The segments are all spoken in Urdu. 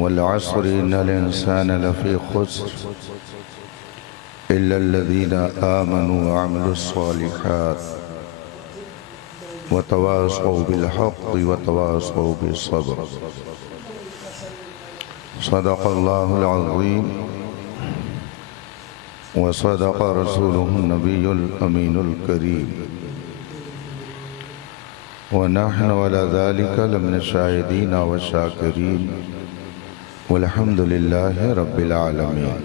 والعصر إن الإنسان لفي خسر إلا الذين آمنوا وعملوا الصالحات وتواصوا بالحق وتواصوا بالصبر. صدق الله العظيم وصدق رسوله النبي الأمين الكريم ونحن على ذلك لمن الشاهدين والشاكرين والحمد لله رب العالمين.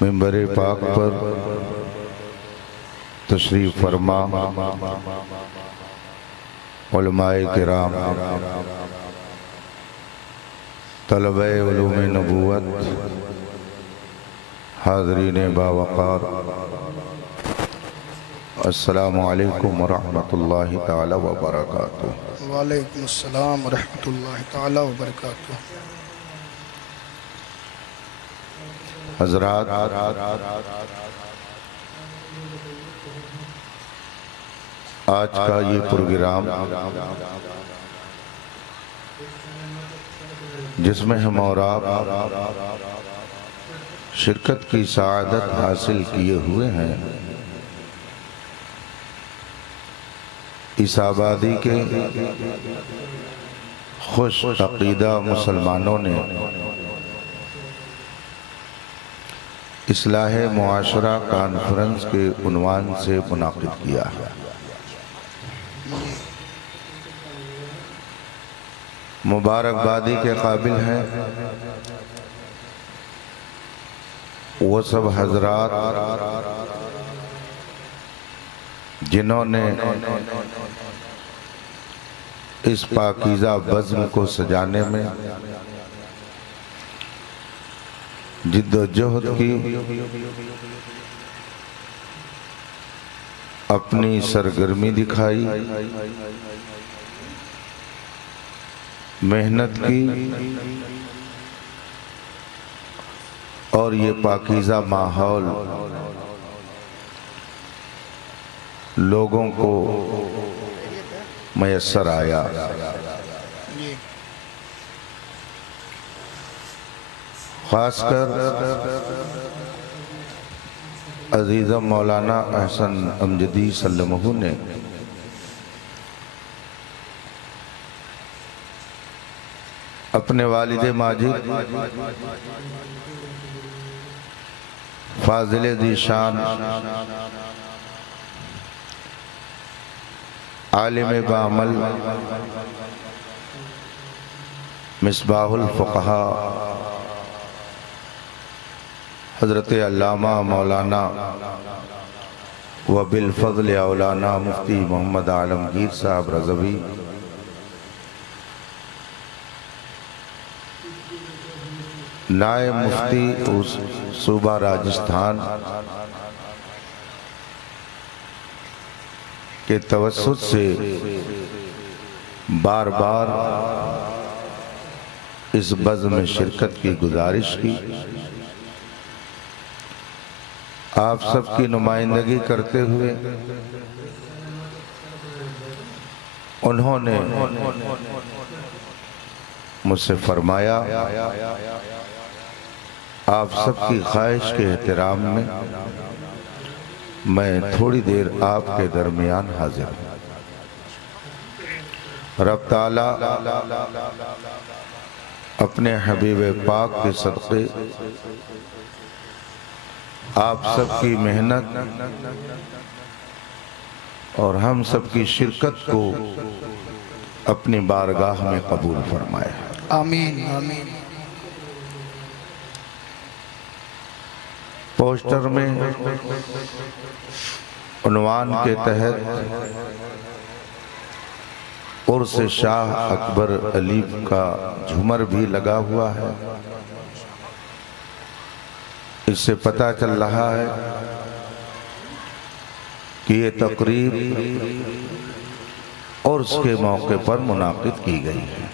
منبر پاک پر تشریف فرما علماء کرام، طلبہ علوم نبوت، حاضرین باوقار، السلام علیکم ورحمۃ اللہ تعالی وبرکاتہ۔ وعلیکم السلام ورحمۃ اللہ تعالی وبرکاتہ۔ حضرات، آج کا یہ پروگرام جس میں ہم اور آپ شرکت کی سعادت حاصل کیے ہوئے ہیں، اس آبادی کے خوش عقیدہ مسلمانوں نے اصلاح معاشرہ کانفرنس کے عنوان سے منعقد کیا ہے۔ مبارکبادی کے قابل ہیں وہ سب حضرات جنہوں نے اس پاکیزہ بزم کو سجانے میں جد و جہد کی، اپنی سرگرمی دکھائی، محنت کی، اور یہ پاکیزہ ماحول لوگوں کو میسر آیا۔ خاص کر عزیزم مولانا احسن امجدی سلمہ نے اپنے والد ماجد فاضل ذی شان عالم بعمل مصباح الفقہاء حضرت علامہ مولانا و بالفضل اولانا مفتی محمد عالمگیر صاحب رضوی نائب مفتی صوبہ راجستھان کے توسط سے بار بار اس بزم میں شرکت کی گزارش کی، آپ سب کی نمائندگی کرتے ہوئے انہوں نے مجھ سے فرمایا آپ سب کی خواہش کے احترام میں میں تھوڑی دیر آپ کے درمیان حاضر ہوں۔ رب تعالیٰ اپنے حبیب پاک کے صدقے آپ سب کی محنت اور ہم سب کی شرکت کو اپنی بارگاہ میں قبول فرمائے۔ آمین آمین۔ پوسٹر میں عنوان کے تحت عرس شاہ اکبر علی کا جھومر بھی لگا ہوا ہے۔ اس سے پتہ چل رہا ہے کہ یہ تقریب عرس کے موقع پر منعقد کی گئی ہے۔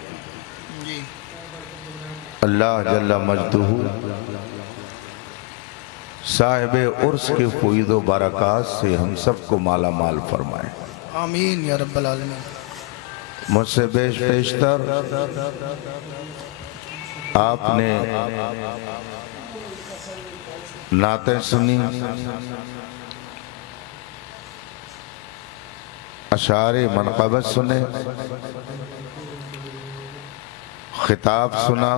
اللہ جل مجدہ صاحب عرس کے فیض و برکات سے ہم سب کو مالا مال فرمائے۔ آمین یا رب العالمین۔ مجھ سے بیشتر آپ نے نعتیں سنی، اشعار منقبت سنے، خطاب سنا۔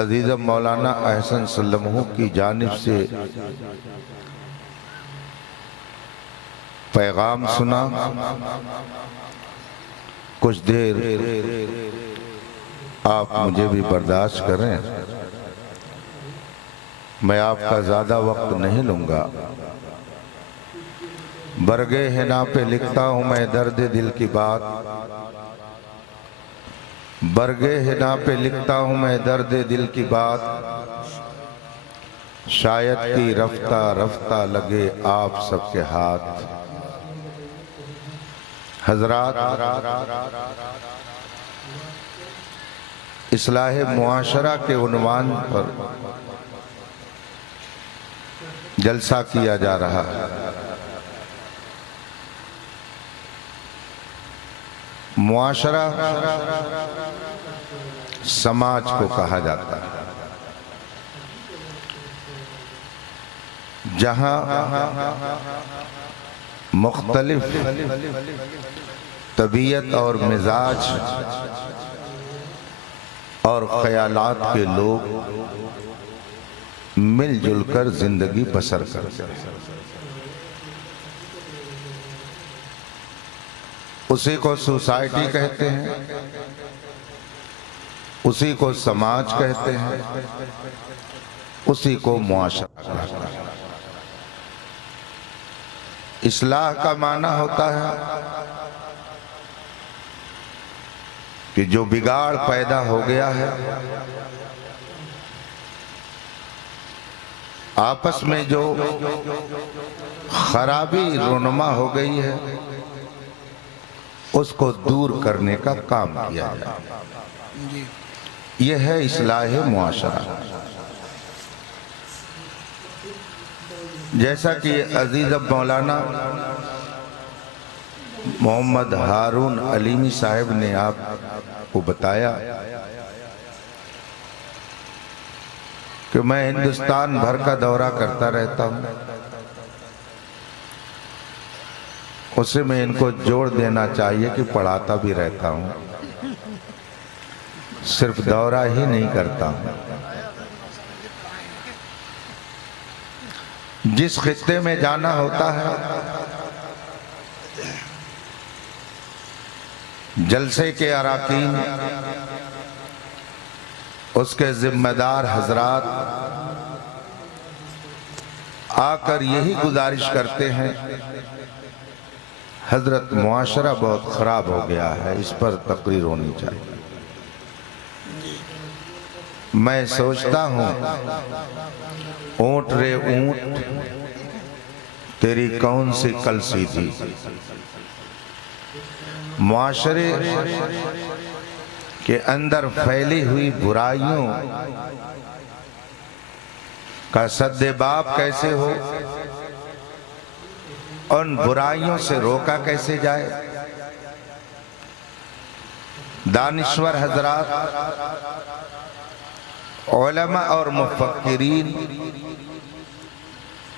عزیزم مولانا احسن سلمہ کی جانب سے پیغام سنا۔ کچھ دیر آپ مجھے بھی برداشت کریں، میں آپ کا زیادہ وقت نہیں لوں گا۔ برگے حنا پہ لکھتا ہوں میں درد دل کی بات، برگے حنا پہ لکھتا ہوں میں درد دل کی بات، شاید کی رفتہ رفتہ لگے آپ سب کے ہاتھ۔ حضرات، اصلاح معاشرہ کے عنوان پر جلسہ کیا جا رہا ہے۔ معاشرہ سماج کو کہا جاتا ہے، جہاں مختلف طبیعت اور مزاج اور خیالات کے لوگ مل جل کر زندگی بسر کرتے ہیں۔ اسی کو سوسائٹی کہتے ہیں، اسی کو سماج کہتے ہیں، اسی کو معاشرہ کہتے ہیں۔ اصلاح کا معنی ہوتا ہے کہ جو بگاڑ پیدا ہو گیا ہے، آپس میں جو خرابی رونما ہو گئی ہے، اس کو دور کرنے کا کام کیا جائے۔ یہ ہے اصلاح معاشرہ۔ جیسا کہ عزیز مولانا محمد ہارون علیمی صاحب نے آپ کو بتایا کہ میں ہندوستان بھر کا دورہ کرتا رہتا ہوں، اسے میں ان کو جوڑ دینا چاہیے کہ پڑھاتا بھی رہتا ہوں، صرف دورہ ہی نہیں کرتا ہوں۔ جس خطے میں جانا ہوتا ہے، جلسے کے اراکین، اس کے ذمہ دار حضرات آ کر یہی گزارش کرتے ہیں، حضرت معاشرہ بہت خراب ہو گیا ہے، اس پر تقریر ہونی چاہیے۔ میں سوچتا ہوں، اونٹ رے اونٹ تیری کون سی کلسی تھی؟ معاشرے کے اندر پھیلی ہوئی برائیوں کا سد باب کیسے ہو، ان برائیوں سے روکا کیسے جائے۔ دانشور حضرات، علماء اور مفکرین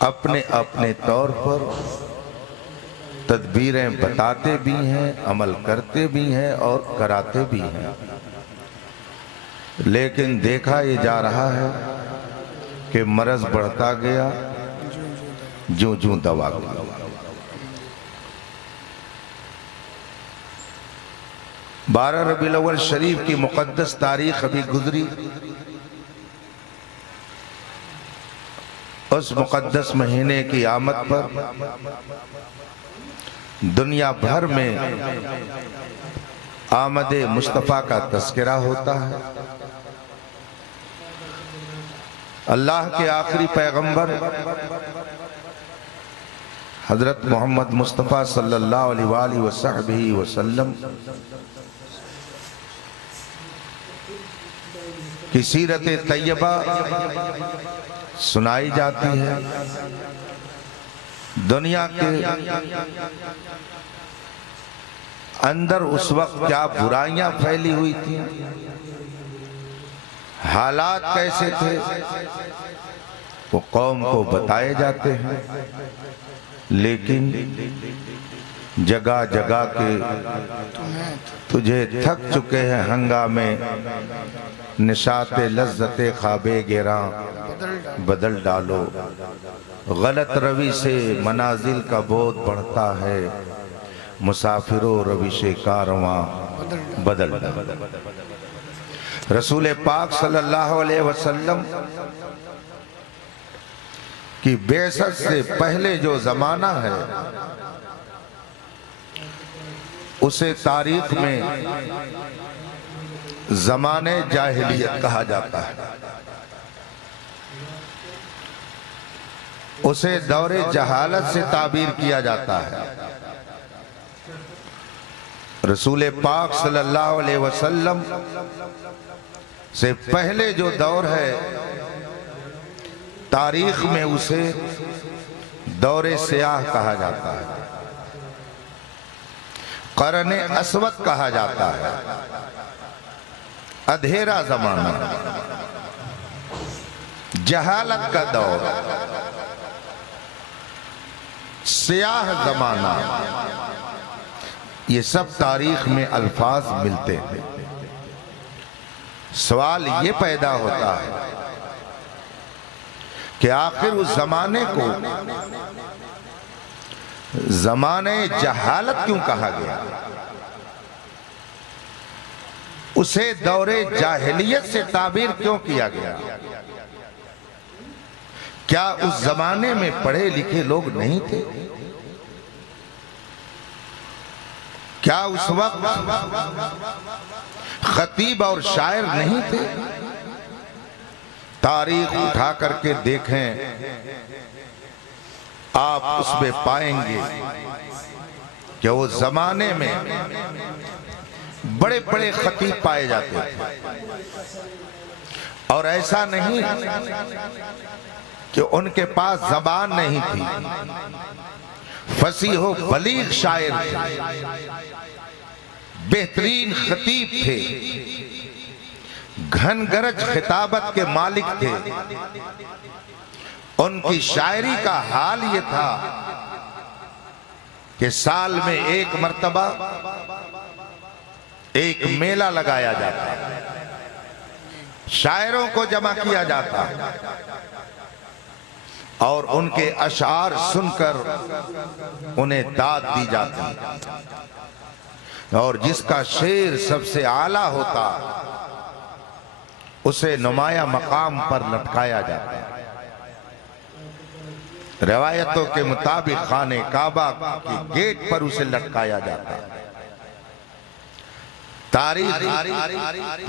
اپنے اپنے طور پر تدبیریں بتاتے بھی ہیں، عمل کرتے بھی ہیں اور کراتے بھی ہیں، لیکن دیکھا یہ جا رہا ہے کہ مرض بڑھتا گیا، جوں جوں دوا گیا۔ 12 ربیع الاول شریف کی مقدس تاریخ ابھی گزری، اس مقدس مہینے کی آمد پر دنیا بھر میں آمد مصطفیٰ کا تذکرہ ہوتا ہے۔ اللہ کے آخری پیغمبر حضرت محمد مصطفیٰ صلی اللہ علیہ وآلہ وصحبہ وسلم کی سیرت طیبہ سنائی جاتی ہے، دنیا کے اندر اس وقت کیا برائیاں پھیلی ہوئی تھیں، حالات کیسے تھے، وہ قوم کو بتائے جاتے ہیں، لیکن جگہ جگہ کے تجھے تھک چکے ہیں ہنگامے، نشاط لذت خواب گراں بدل ڈالو، غلط روی سے منازل کا بہت بڑھتا ہے، مسافروں روش کارواں بدل ڈالو۔ رسول پاک صلی اللہ علیہ وسلم کی بعثت سے پہلے جو زمانہ ہے اسے تاریخ میں زمانے جاہلیت کہا جاتا ہے، اسے دور جہالت سے تعبیر کیا جاتا ہے۔ رسول پاک صلی اللہ علیہ وسلم سے پہلے جو دور ہے تاریخ میں اسے دور سیاہ کہا جاتا ہے، قرن اسود کہا جاتا ہے، اندھیرا زمانہ، جہالت کا دور، سیاہ زمانہ، یہ سب تاریخ میں الفاظ ملتے ہیں۔ سوال یہ پیدا ہوتا ہے کہ آخر اس زمانے کو زمانے جہالت کیوں کہا گیا؟ اسے دور جاہلیت سے تعبیر کیوں کیا گیا؟ کیا اس زمانے میں پڑھے لکھے لوگ نہیں تھے؟ کیا اس وقت خطیب اور شاعر نہیں تھے؟ تاریخ اٹھا کر کے دیکھیں، آپ اس میں پائیں گے کہ وہ زمانے میں بڑے بڑے خطیب پائے جاتے تھے، اور ایسا نہیں کہ ان کے پاس زبان نہیں تھی، فصیح و بلیغ شاعر تھے، بہترین خطیب تھے، گھن گرج خطابت کے مالک تھے۔ ان کی شاعری کا حال یہ تھا کہ سال میں ایک مرتبہ ایک میلہ لگایا جاتا، شاعروں کو جمع کیا جاتا اور ان کے اشعار سن کر انہیں داد دی جاتی، اور جس کا شعر سب سے اعلیٰ ہوتا اسے نمایاں مقام پر لٹکایا جاتا۔ روایتوں کے مطابق خانہ کعبہ کے گیٹ پر اسے لٹکایا جاتا۔ تاریخ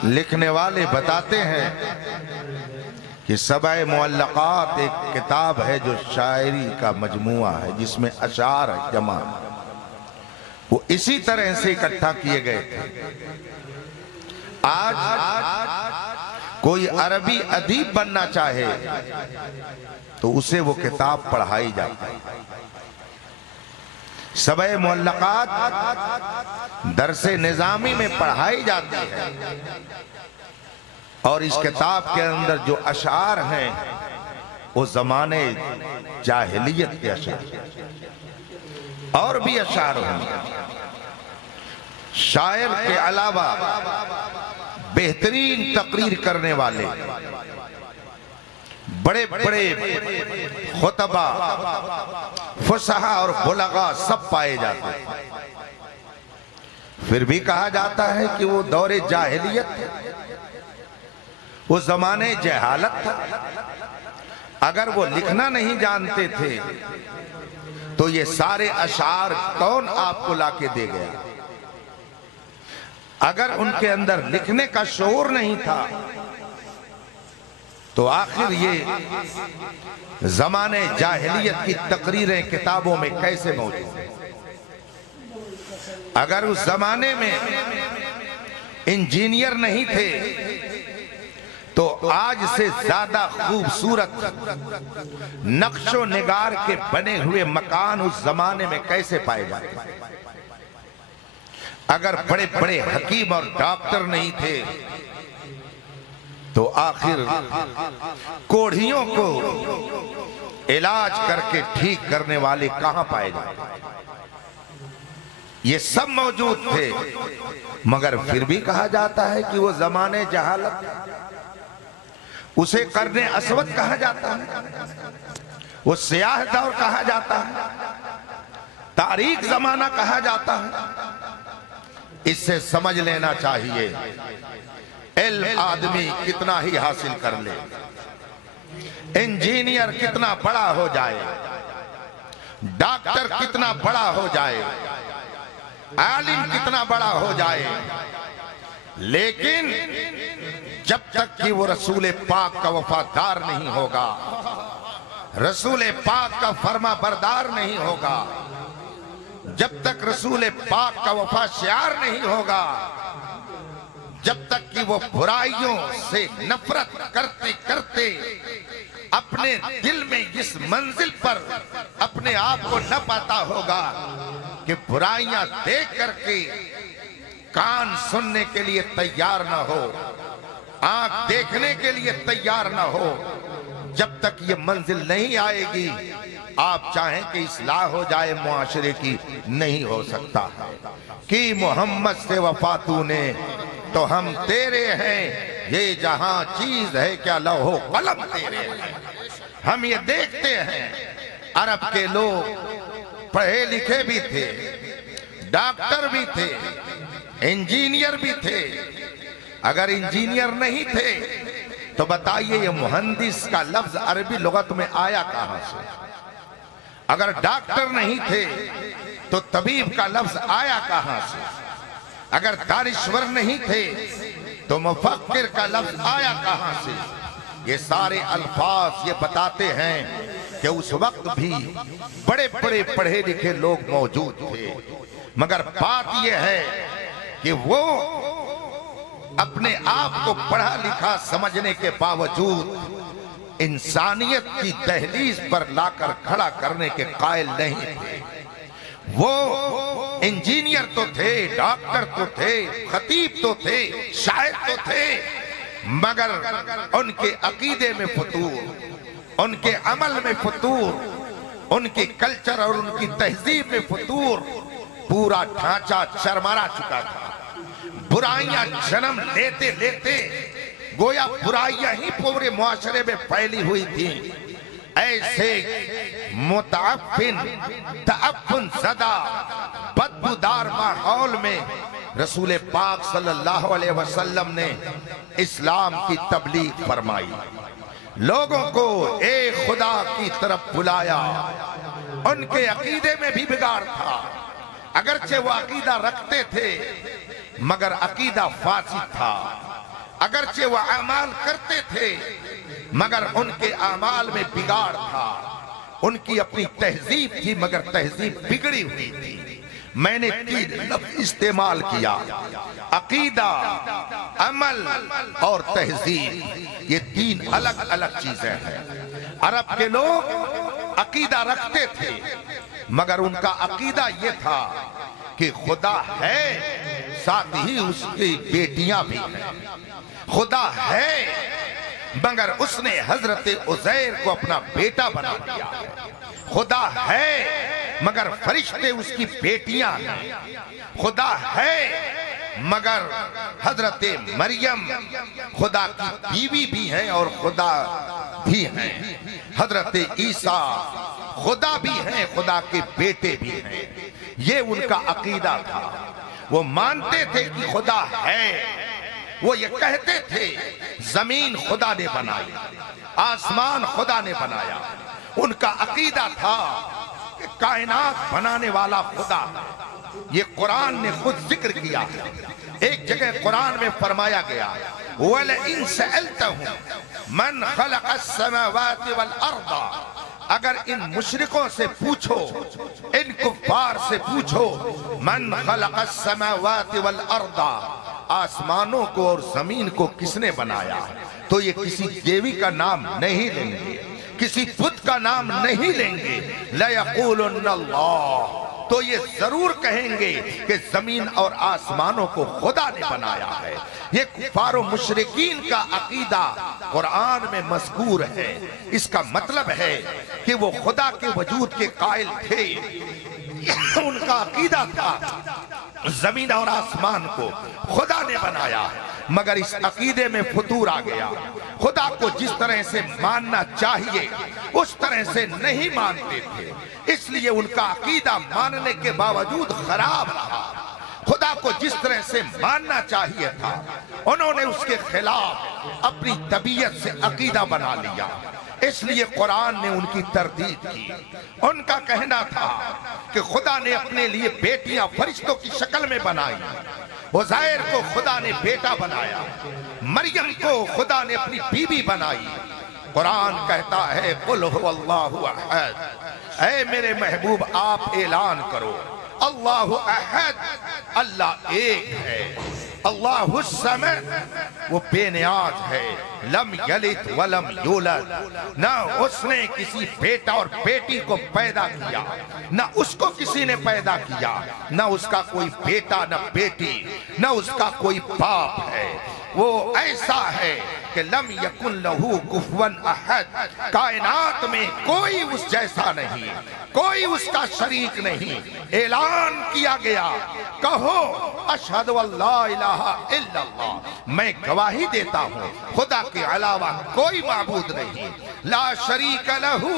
لکھنے والے بتاتے ہیں کہ سبع معلقات ایک کتاب ہے جو شاعری کا مجموعہ ہے، جس میں اشعار جمع، وہ اسی طرح سے اکٹھا کیے گئے تھے۔ آج کوئی عربی ادیب بننا چاہے تو اسے وہ کتاب پڑھائی جاتی ہے۔ سبع معلقات درس نظامی میں پڑھائی جاتی ہے، اور اس کتاب کے اندر جو اشعار ہیں وہ زمانے جاہلیت کے اشعار، اور بھی اشعار ہیں۔ شاعر کے علاوہ بہترین تقریر کرنے والے بڑے بڑے خطبہ، فصحاء اور بلغاء سب پائے جاتے ہیں۔ پھر بھی کہا جاتا ہے کہ وہ دور جاہلیت تھا، وہ زمانے جہالت تھا۔ اگر وہ لکھنا نہیں جانتے تھے تو یہ سارے اشعار کون آپ کو لا کے دے گیا؟ اگر ان کے اندر لکھنے کا شعور نہیں تھا تو آخر یہ زمانے جاہلیت کی تقریریں کتابوں میں کیسے موجود ہیں؟ اگر اس زمانے میں انجینئر نہیں تھے، تو آج سے زیادہ خوبصورت نقش و نگار کے بنے ہوئے مکان اس زمانے میں کیسے پائے جاتے؟ اگر بڑے بڑے حکیم اور ڈاکٹر نہیں تھے تو آخر کوڑھیوں کو علاج کر کے ٹھیک کرنے والے کہاں پائے جاتے؟ یہ سب موجود تھے، مگر پھر بھی کہا جاتا ہے کہ وہ زمانے جہالت، اسے قرن اسود کہا جاتا ہے، وہ سیاہ دور کہا جاتا ہے، تاریخ زمانہ کہا جاتا ہے۔ اس سے سمجھ لینا چاہیے علم آدمی کتنا ہی حاصل کر لے، انجینئر کتنا بڑا ہو جائے، ڈاکٹر کتنا بڑا ہو جائے، عالم کتنا بڑا ہو جائے، لیکن جب تک کہ وہ رسول پاک کا وفادار نہیں ہوگا، رسول پاک کا فرما بردار نہیں ہوگا، جب تک رسول پاک کا وفا شعار نہیں ہوگا، جب تک کہ وہ برائیوں سے نفرت کرتے کرتے اپنے دل میں اس منزل پر اپنے آپ کو نہ پاتا ہوگا کہ برائیاں دیکھ کر کے کان سننے کے لیے تیار نہ ہو، آنکھ دیکھنے کے لیے تیار نہ ہو، جب تک یہ منزل نہیں آئے گی آپ چاہیں کہ اصلاح ہو جائے معاشرے کی، نہیں ہو سکتا۔ کہ محمد سے وفا تو نے تو ہم تیرے ہیں، یہ جہاں چیز ہے کیا لوح قلم تیرے ہیں۔ ہم یہ دیکھتے ہیں عرب کے لوگ پڑھے لکھے بھی تھے، ڈاکٹر بھی تھے، انجینئر بھی تھے۔ اگر انجینئر نہیں تھے تو بتائیے یہ مہندس کا لفظ عربی لغت میں آیا کہاں سے؟ اگر ڈاکٹر نہیں تھے تو طبیب کا لفظ آیا کہاں سے؟ اگر دانشور نہیں تھے تو مفکر کا لفظ آیا کہاں سے؟ یہ سارے الفاظ یہ بتاتے ہیں کہ اس وقت بھی بڑے بڑے پڑھے لکھے لوگ موجود تھے، مگر بات یہ ہے کہ وہ اپنے آپ کو پڑھا لکھا سمجھنے کے باوجود انسانیت کی دہلیز پر لا کر کھڑا کرنے کے قائل نہیں تھے۔ وہ انجینئر تو تھے، ڈاکٹر تو تھے، خطیب تو تھے، شاعر تو تھے، مگر ان کے عقیدے میں فتور، ان کے عمل میں فتور، ان کے کلچر اور ان کی تہذیب میں فتور، پورا ڈھانچہ چرمرا چکا تھا۔ برائیاں جنم لیتے لیتے گویا برائیاں ہی پورے معاشرے میں پھیلی ہوئی تھیں۔ ایسے متعفن تعفن زدہ بدبودار ماحول میں رسول پاک صلی اللہ علیہ وسلم نے اسلام کی تبلیغ فرمائی، لوگوں کو ایک خدا کی طرف بلایا۔ ان کے عقیدے میں بھی بگاڑ تھا، اگرچہ وہ عقیدہ رکھتے تھے مگر عقیدہ فاسد تھا، اگرچہ وہ اعمال کرتے تھے مگر ان کے اعمال میں بگاڑ تھا، ان کی اپنی تہذیب تھی مگر تہذیب بگڑی ہوئی تھی۔ میں نے 3 لفظ استعمال کیا، عقیدہ، عمل اور تہذیب، یہ 3 الگ الگ چیزیں ہیں۔ عرب کے لوگ عقیدہ رکھتے تھے مگر ان کا عقیدہ یہ تھا کہ خدا ہے، ساتھ ہی اس کی بیٹیاں بھی ہیں۔ خدا ہے مگر اس نے حضرت عزیر کو اپنا بیٹا بنا دیا۔ خدا ہے مگر فرشتے اس کی بیٹیاں ہیں۔ خدا ہے مگر حضرت مریم خدا کی بیوی بھی ہیں اور خدا بھی ہیں۔ حضرت عیسیٰ خدا بھی ہیں، خدا کے بیٹے بھی ہیں۔ یہ ان کا عقیدہ تھا۔ وہ مانتے تھے کہ خدا ہے، وہ یہ کہتے تھے زمین خدا نے بنائی، آسمان خدا نے بنایا۔ ان کا عقیدہ تھا کہ کائنات بنانے والا خدا ہے۔ یہ قرآن نے خود ذکر کیا ہے۔ ایک جگہ قرآن میں فرمایا گیا وَلَئِن سَأَلْتَهُمْ مَنْ خَلَقَ السَّمَاوَاتِ وَالْأَرْضَ، اگر ان مشرکوں سے پوچھو، ان کفار سے پوچھو من خلق السماوات والارض، آسمانوں کو اور زمین کو کس نے بنایا، تو یہ کسی دیوی کا نام نہیں لیں گے، کسی بت کا نام نہیں لیں گے۔ لَيَقُولُنَّ اللَّهُ، تو یہ ضرور کہیں گے کہ زمین اور آسمانوں کو خدا نے بنایا ہے۔ یہ کفار و مشرکین کا عقیدہ قرآن میں مذکور ہے۔ اس کا مطلب ہے کہ وہ خدا کے وجود کے قائل تھے، ان کا عقیدہ تھا زمین اور آسمان کو خدا نے بنایا، مگر اس عقیدے میں فتور آ گیا۔ خدا کو جس طرح سے ماننا چاہیے اس طرح سے نہیں مانتے تھے، اس لیے ان کا عقیدہ ماننے کے باوجود خراب رہا۔ خدا کو جس طرح سے ماننا چاہیے تھا انہوں نے اس کے خلاف اپنی طبیعت سے عقیدہ بنا لیا، اس لیے قرآن نے ان کی تردید کی۔ ان کا کہنا تھا کہ خدا نے اپنے لیے بیٹیاں فرشتوں کی شکل میں بنائی، عزیر کو خدا نے بیٹا بنایا، مریم کو خدا نے اپنی بیوی بنائی۔ قرآن کہتا ہے قُلْ هُوَ اللَّهُ أَحَدٌ، اے میرے محبوب آپ اعلان کرو اللہ احد، اللہ ایک ہے، اللہ الصمد، وہ بے نیاز ہے، لم یلد ولم یولد، نہ اس نے کسی بیٹا اور بیٹی کو پیدا کیا، نہ اس کو کسی نے پیدا کیا، نہ اس کا کوئی بیٹا نہ بیٹی، نہ اس کا کوئی باپ ہے۔ وہ ایسا ہے کہ لم یکن لہو کفوا احد، کائنات میں کوئی اس جیسا نہیں، کوئی اس کا شریک نہیں۔ اعلان کیا گیا کہو اشہد ان لا الہ الا اللہ، میں گواہی دیتا ہوں خدا کے علاوہ کوئی معبود نہیں، لا شریک لہو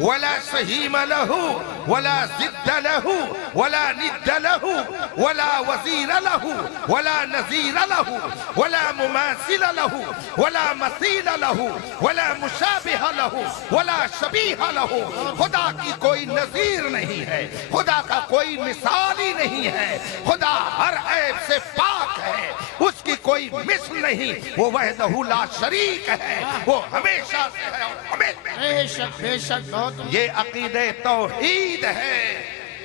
ولا سہیم لہو ولا ضد لہو ولا ند لہو ولا وزیر لہو ولا نظیر لہو ولا مماثل لہو ولا مثیل لہو ولا مشابہ لہو ولا شبیہ لہو۔ خدا کی کوئی نظیر نہیں ہے، خدا کا کوئی مثالی نہیں ہے، خدا ہر عیب سے پاک ہے، اس کی کوئی مثل نہیں، وہ وحدہ لا شریک ہے، وہ ہمیشہ سے ہے اور ہمیشہ۔ بے شک یہ عقیدہ توحید ہے۔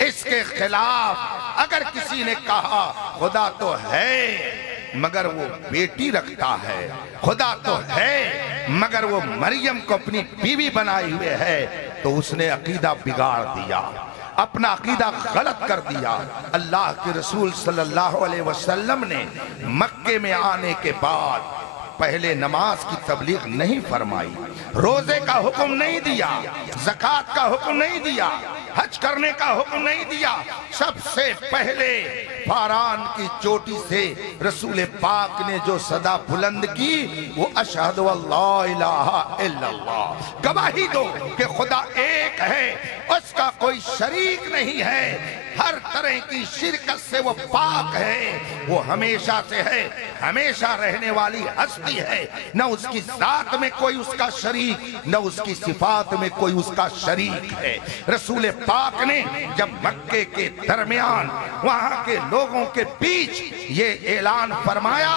اس کے خلاف اگر کسی نے کہا خدا تو ہے مگر وہ بیٹی رکھتا ہے، خدا تو ہے مگر وہ مریم کو اپنی بیوی بنائے ہوئے ہے، تو اس نے عقیدہ بگاڑ دیا، اپنا عقیدہ غلط کر دیا۔ اللہ کے رسول صلی اللہ علیہ وسلم نے مکے میں آنے کے بعد پہلے نماز کی تبلیغ نہیں فرمائی، روزے کا حکم نہیں دیا، زکوٰۃ کا حکم نہیں دیا، حج کرنے کا حکم نہیں دیا۔ سب سے پہلے فاران کی چوٹی سے رسول پاک نے جو صدا بلند کی وہ اشہد ان لا الہ الا اللہ، گواہی دو کہ خدا ایک ہے، اس کا کوئی شریک نہیں ہے، ہر طرح کی شرکت سے وہ پاک ہے، وہ ہمیشہ سے ہے، ہمیشہ رہنے والی ہستی ہے، نہ اس کی ذات میں کوئی اس کا شریک، نہ اس کی صفات میں کوئی اس کا شریک ہے۔ رسول پاک نے جب مکے کے درمیان وہاں کے لوگوں کے بیچ یہ اعلان فرمایا،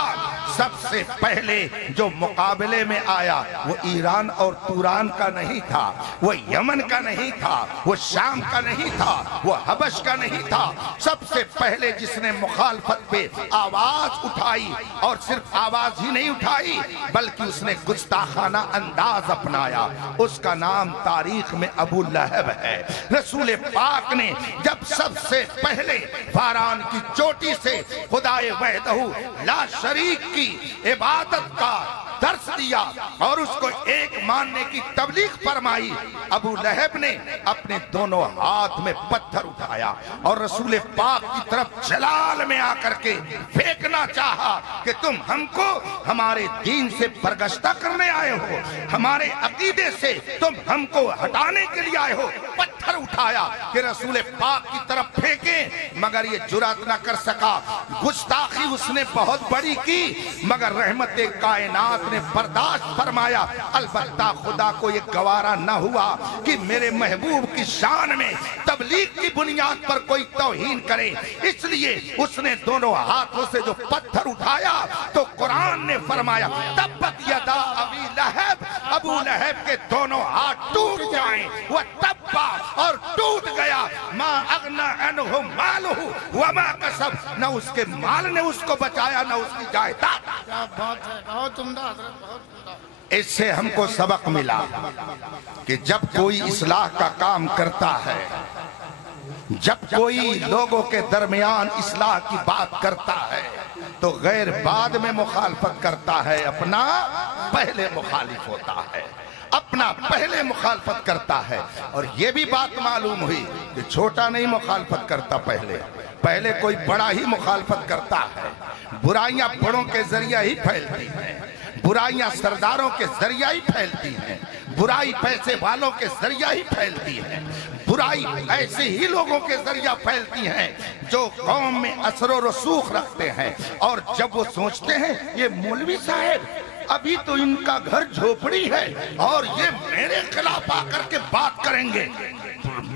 سب سے پہلے جو مقابلے میں آیا وہ ایران اور توران کا نہیں تھا، وہ یمن کا نہیں تھا، وہ شام کا نہیں تھا، وہ حبش کا نہیں تھا۔ سب سے پہلے جس نے مخالفت پہ آواز اٹھائی، اور صرف آواز ہی نہیں اٹھائی بلکہ اس نے گستاخانہ انداز اپنایا، اس کا نام تاریخ میں ابو لہب ہے۔ رسول پاک نے جب سب سے پہلے فاران کی چوٹی سے خدائے وحدہ لا شریک کی عبادت کا درس دیا اور اس کو ایک ماننے کی تبلیغ فرمائی، ابو لہب نے اپنے دونوں ہاتھ میں پتھر اٹھایا اور رسول پاک کی طرف جلال میں آ کر کے پھینکنا چاہا کہ تم ہم کو ہمارے دین سے برگشتہ کرنے آئے ہو، ہمارے عقیدے سے تم ہم کو ہٹانے کے لیے آئے ہو۔ پتھر اٹھایا کہ رسول پاک کی طرف پھینکیں، مگر یہ جرات نہ کر سکا، گستاخی اس نے بہت بڑی کی، مگر رحمت کائنات نے برداشت فرمایا۔ البتہ خدا کو یہ گوارا نہ ہوا کہ میرے محبوب کی شان میں تبلیغ کی بنیاد پر کوئی توہین کرے، اس لیے اس نے دونوں ہاتھوں سے جو پتھر اٹھایا تو قرآن نے فرمایا تبت یدا ابی لہب، ابو لہب کے دونوں ہاتھ ٹوٹ جائیں، وہ تبا اور ٹوٹ گیا، ما اغنا عنہ مالہ وما کسب، نہ اس کے مال نے اس کو بچایا نہ اس کی جائیداد۔ کیا بات ہے، بہت عمدہ حضرت، بہت عمدہ۔ اس سے ہم کو سبق ملا کہ جب کوئی اصلاح کا کام کرتا ہے، جب کوئی لوگوں کے درمیان اصلاح کی بات کرتا ہے تو غیر بعد میں مخالفت کرتا ہے، اپنا پہلے مخالف ہوتا ہے، اپنا پہلے مخالفت کرتا ہے۔ اور یہ بھی بات معلوم ہوئی کہ چھوٹا نہیں مخالفت کرتا، پہلے کوئی بڑا ہی مخالفت کرتا ہے۔ برائیاں بڑوں کے ذریعہ ہی پھیلتی ہیں، برائیاں سرداروں کے ذریعہ ہی پھیلتی ہیں، برائی پیسے والوں کے ذریعہ ہی پھیلتی ہے، برائی ایسے ہی لوگوں کے ذریعہ پھیلتی ہیں جو قوم میں اثر و رسوخ رکھتے ہیں، اور جب وہ سوچتے ہیں یہ مولوی صاحب ابھی تو ان کا گھر جھوپڑی ہے اور یہ میرے خلاف آ کر کے بات کریں گے،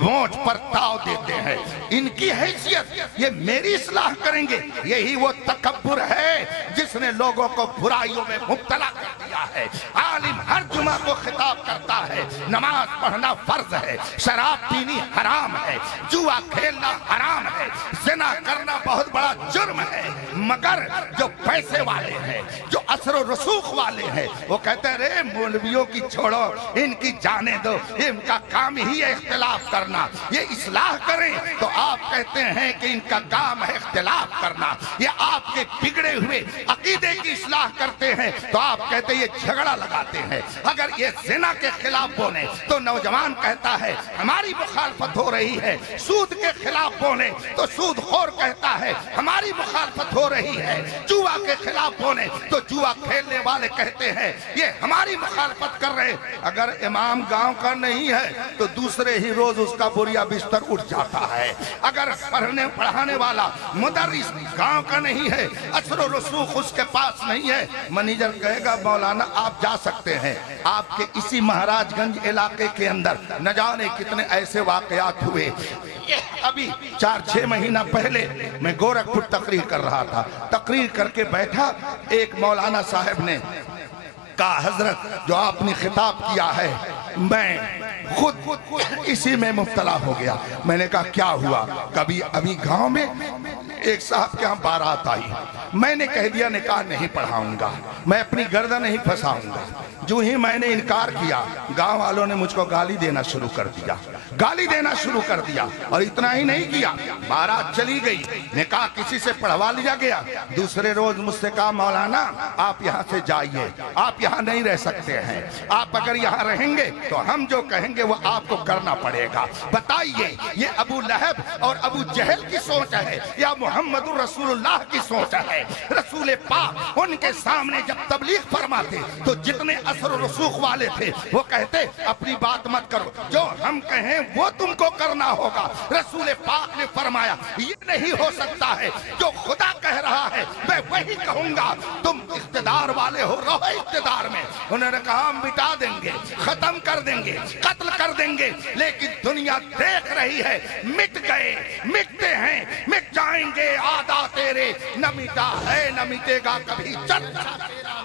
مونچھ پر تاؤ دیتے ہیں، ان کی حیثیت یہ میری اصلاح کریں گے۔ یہی وہ تکبر ہے جس نے لوگوں کو برائیوں میں مبتلا کر دیا ہے۔ عالم ہر جمعہ کو خطاب کرتا ہے، نماز پڑھنا فرض ہے، شراب پینی حرام ہے، جوا کھیلنا حرام ہے، زنا کرنا بہت بڑا جرم ہے، مگر جو پیسے والے ہیں، جو اثر و رسوخ والے ہیں، وہ کہتے ہیں رے مولویوں کی چھوڑو، ان کی جانے دو، ان کا کام ہی ہے اختلاف کرنا، یہ اصلاح کریں تو آپ کہتے ہیں کہ ان کا کام ہے اختلاف کرنا، یہ آپ کے بگڑے ہوئے عقیدے کی اصلاح کرتے ہیں تو آپ کہتے ہیں یہ جھگڑا لگاتے ہیں۔ اگر یہ زنا کے خلاف بولیں تو نوجوان کہتا ہے ہماری مخالفت ہو رہی ہے، سود کے خلاف بولیں تو سود خور کہتا ہے ہماری مخالفت ہو رہی ہے، جوا کے خلاف بولیں تو جوا کھیلنے والے کہتے ہیں یہ ہماری مخالفت کر رہے ہیں۔ اگر امام گاؤں کا نہیں ہے تو دوسرے ہی روز اس کا بوریا بستر اٹھ جاتا ہے، اگر پڑھنے پڑھانے والا مدرس گاؤں کا نہیں ہے، اثر و رسوخ اس کے پاس نہیں ہے، منیجر کہے گا مولانا آپ جا سکتے ہیں۔ آپ کے اسی مہاراج گنج علاقے کے اندر نہ جانے کتنے ایسے واقعات ہوئے۔ ابھی 4-6 مہینہ پہلے میں گورکھپور تقریر کر رہا تھا، تقریر کر کے بیٹھا، ایک مولانا صاحب نے کہا حضرت جو آپ نے خطاب کیا ہے میں خود اسی میں مبتلا ہو گیا۔ میں نے کہا کیا ہوا؟ کبھی ابھی گاؤں میں ایک صاحب کے ہاں بارات آئی، میں نے کہہ دیا نکاح نہیں پڑھاؤں گا، میں اپنی گردن نہیں پھنساؤں گا۔ جو ہی میں نے انکار کیا گاؤں والوں نے مجھ کو گالی دینا شروع کر دیا، گالی دینا شروع کر دیا، اور اتنا ہی نہیں کیا، بارات چلی گئی، نکاح کسی سے پڑھوا لیا گیا، دوسرے روز مجھ سے کہا مولانا آپ یہاں سے جائیے، آپ یہاں نہیں رہ سکتے ہیں، آپ اگر یہاں رہیں گے تو ہم جو کہیں گے وہ آپ کو کرنا پڑے گا۔ بتائیے یہ ابو لہب اور ابو جہل کی سوچ ہے یا محمد رسول اللہ کی سوچ ہے؟ رسول پاک ان کے سامنے جب تبلیغ فرماتے تو جتنے اثر و رسوخ والے تھے وہ کہتے اپنی بات مت کرو، جو ہم کہیں وہ تم کو کرنا ہوگا۔ رسول پاک نے فرمایا یہ نہیں ہو سکتا ہے، جو خدا کہہ رہا ہے میں وہی کہوں گا، تم اقتدار والے ہو رہو اقتدار میں۔ انہوں نے کہا ہم مٹا دیں گے، ختم کر دیں گے، قتل کر دیں گے، لیکن دنیا دیکھ رہی ہے، مٹ گئے، مٹتے ہیں، مٹ جائیں گے آدھا تیرے، نہ مٹا ہے نہ مٹے گا کبھی چرچا تیرا۔